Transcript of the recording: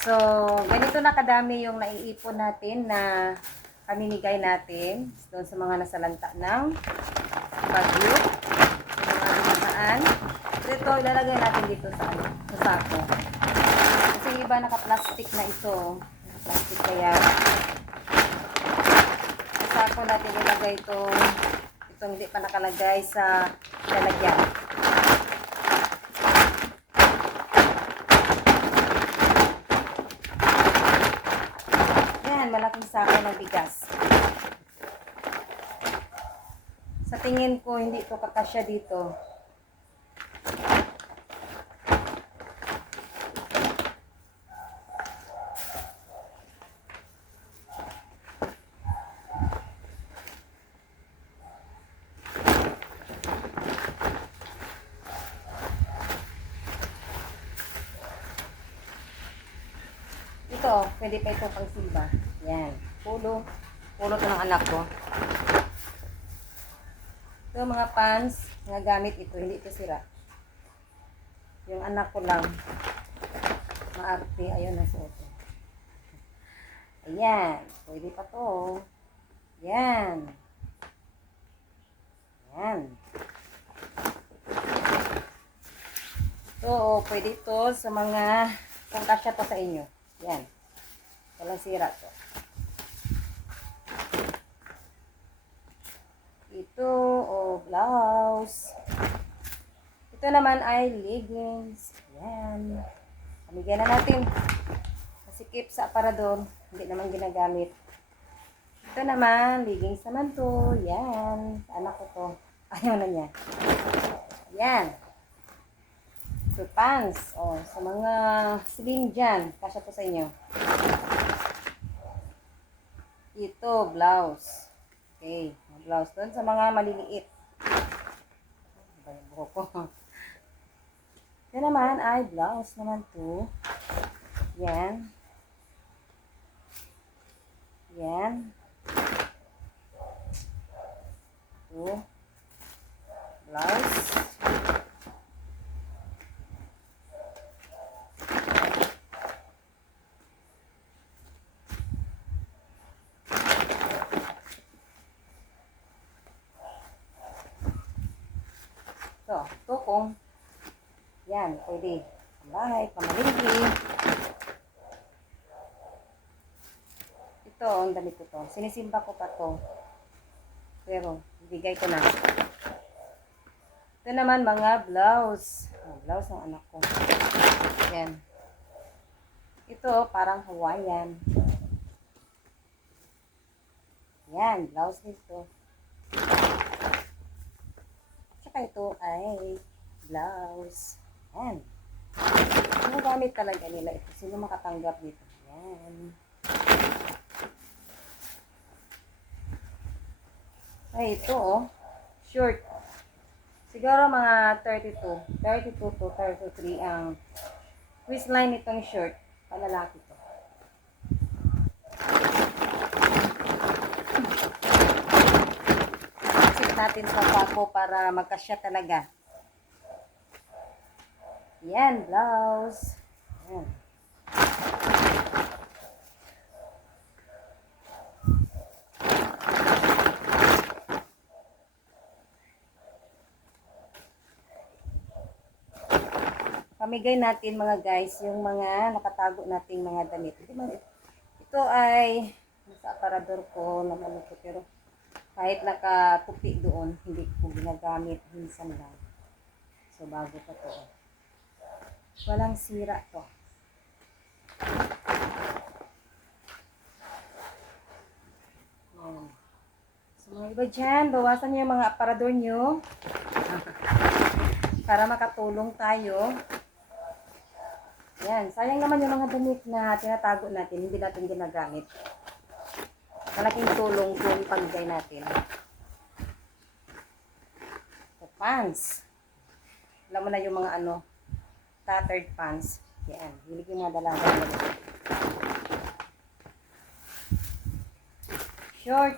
So, ganito na kadami yung naiipon natin na pamimigay natin doon sa mga nasalanta ng bagyo. Yung mga dumaan. So, ito, ilalagay natin dito sa sako. Kasi yung iba naka-plastic na ito. Plastic kaya. Sa sako natin ilagay itong hindi pa nakalagay sa lalagyan. Malaking sako ng bigas. Sa tingin ko, hindi ko kakasya dito. Ito, pwede pa ito pang silba. Yan. Pulo. Pulo ito ng anak ko. Ito mga pants, mga gamit ito. Hindi ito sira. Yung anak ko lang. Maarte. Ayun na suot. Ayan. Pwede pa to. Yan. Yan. So, pwede ito sa mga kung kasya to sa inyo. Yan. Walang sira to. Ito, blouse. Ito naman ay leggings. Yan. Pamigyan na natin. Masikip sa aparador. Hindi naman ginagamit. Ito naman, leggings naman to. Yan. Sa anak ko to. Ayaw na niya. Yan. So, pants. Sa mga slim dyan. Kasya to sa inyo. Ito, blouse. Okay. Blouse doon sa mga maliliit. Buhok ko. Yan naman ay blouse naman to. Yan. Yan. Ito. Blouse. Ito, tukong. Yan, pwede. Pambahay, pamalingki. Ito, ang damit ko to. Sinisimba ko pa to. Pero, bigay ko na. Ito naman, mga blouse. Blouse ng anak ko. Yan. Ito, parang Hawaiian. Yan, blouse nito. Tsaka ito ay blouse. Yan. Ginagamit talaga nila ito. Sino makatanggap dito? Yan. Ay, ito short. Siguro mga 32 to 33 ang waistline nitong short. Palalaki to. Sit natin sa sako para magkasya talaga. Yan, blouse. Yan. Pamigay natin mga guys, yung mga nakatago nating mga damit. Ito ay nasa aparador ko naman ito, pero kahit nakatupi doon, hindi ko ginagamit minsan lang. So bago pa to. Walang sira to. So mga iba dyan, bawasan nyo yung mga aparador nyo para makatulong tayo. Yan, sayang naman yung mga damit na tinatago natin, hindi natin ginagamit. Malaking tulong kung pamigay natin. So, pants. Alam mo na yung mga tattered pants. Yan, hilig yung mga dalaga. Short.